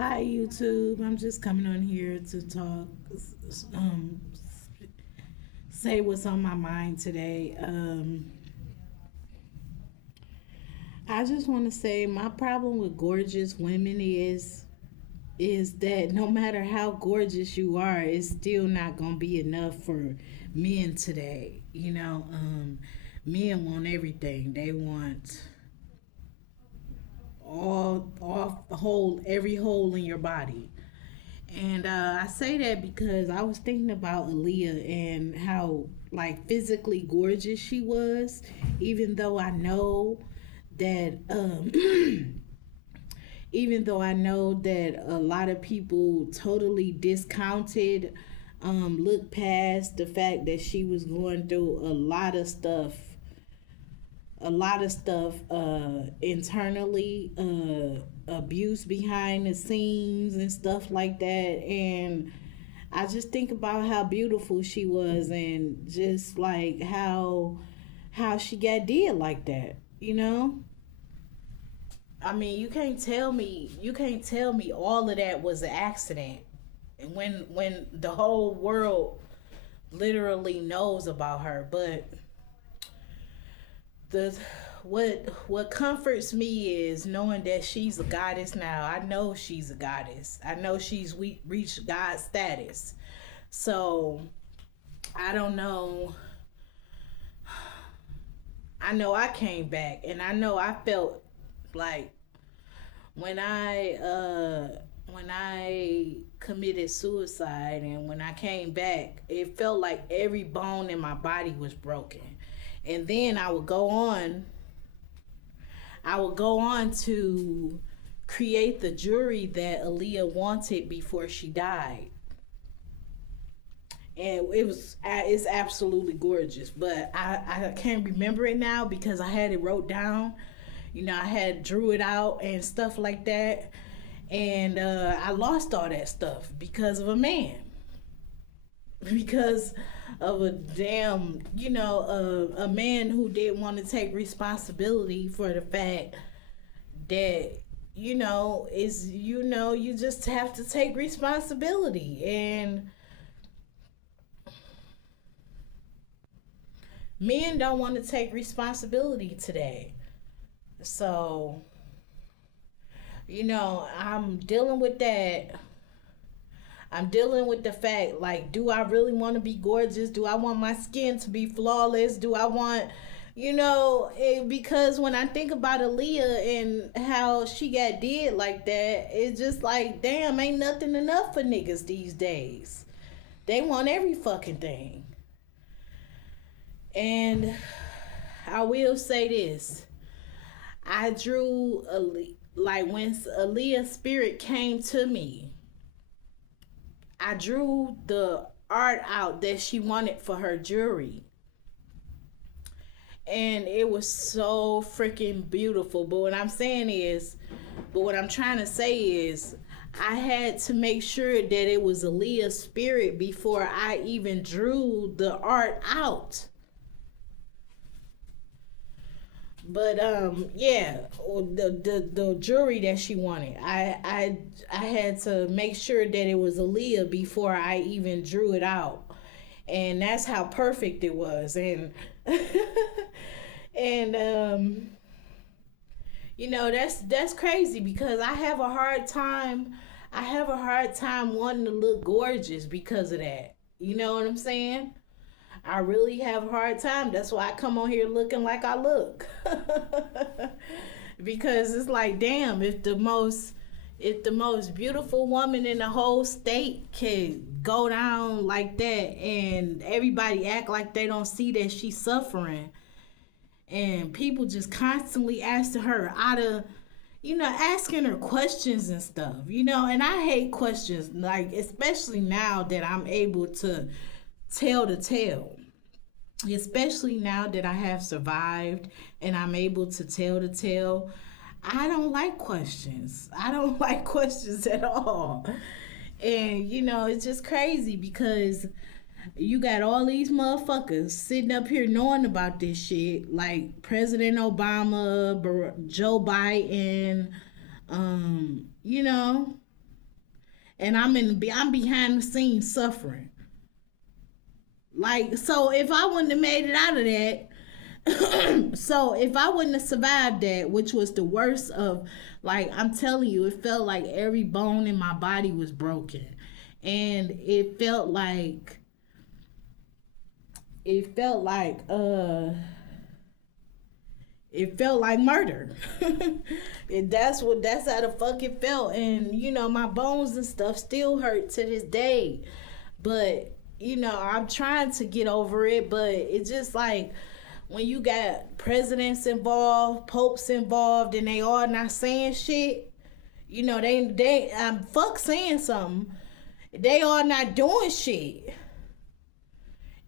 Hi, YouTube. I'm just coming on here to talk, um, say what's on my mind today. I just want to say my problem with gorgeous women is that no matter how gorgeous you are, it's still not gonna be enough for men today. Men want everything. They want all whole every hole in your body. And I say that because I was thinking about Aaliyah and how like physically gorgeous she was, even though I know that even though I know that a lot of people totally discounted, looked past the fact that she was going through a lot of stuff internally, abuse behind the scenes and stuff like that. And I just think about how beautiful she was and just like how she got did like that, you know? I mean, you can't tell me all of that was an accident. And when the whole world literally knows about her, but the what comforts me is knowing that she's a goddess now. I know she's a goddess. I know reached God status. So I don't know. I know I came back, and I know I felt like when I committed suicide, and when I came back, it felt like every bone in my body was broken. And then I would go on to create the jewelry that Aaliyah wanted before she died. And it's absolutely gorgeous, but I can't remember it now because I had it wrote down. I had drew it out and stuff like that, and I lost all that stuff because of a man, because of a damn, a man who didn't want to take responsibility for the fact that you just have to take responsibility. And men don't want to take responsibility today. So I'm dealing with that. I'm dealing with the fact, like, do I really want to be gorgeous? Do I want my skin to be flawless? Do I want, because when I think about Aaliyah and how she got did like that, it's just like, damn, ain't nothing enough for niggas these days. They want every fucking thing. And I will say this. I drew, like, when Aaliyah's spirit came to me, I drew the art out that she wanted for her jewelry. And it was so freaking beautiful. But what I'm trying to say is, I had to make sure that it was Aaliyah's spirit before I even drew the art out. But yeah, the jewelry that she wanted, I had to make sure that it was Aaliyah before I even drew it out, and that's how perfect it was. And and that's crazy because I have a hard time wanting to look gorgeous because of that. You know what I'm saying? I really have a hard time. That's why I come on here looking like I look. Because it's like, damn, if the most beautiful woman in the whole state can go down like that and everybody act like they don't see that she's suffering, and people just constantly asking her asking her questions and stuff, and I hate questions, like, especially now that I'm able to tell the tale, especially now that I have survived and I'm able to tell the tale. I don't like questions. I don't like questions at all. And it's just crazy because you got all these motherfuckers sitting up here knowing about this shit, like President Obama, Joe Biden, you know, and I'm behind the scenes suffering. Like, so if I wouldn't have made it out of that, so if I wouldn't have survived that, which was the worst of, like, I'm telling you, it felt like every bone in my body was broken. And it felt like murder. And that's how the fuck it felt. And my bones and stuff still hurt to this day. But I'm trying to get over it, but it's just like when you got presidents involved, popes involved, and they all not saying shit. They fuck saying something. They all not doing shit.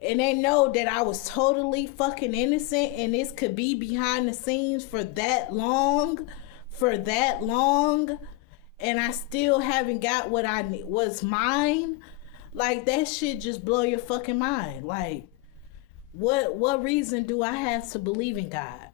And they know that I was totally fucking innocent, and this could be behind the scenes for that long, and I still haven't got what was mine. Like, that shit just blow your fucking mind. Like, what reason do I have to believe in God?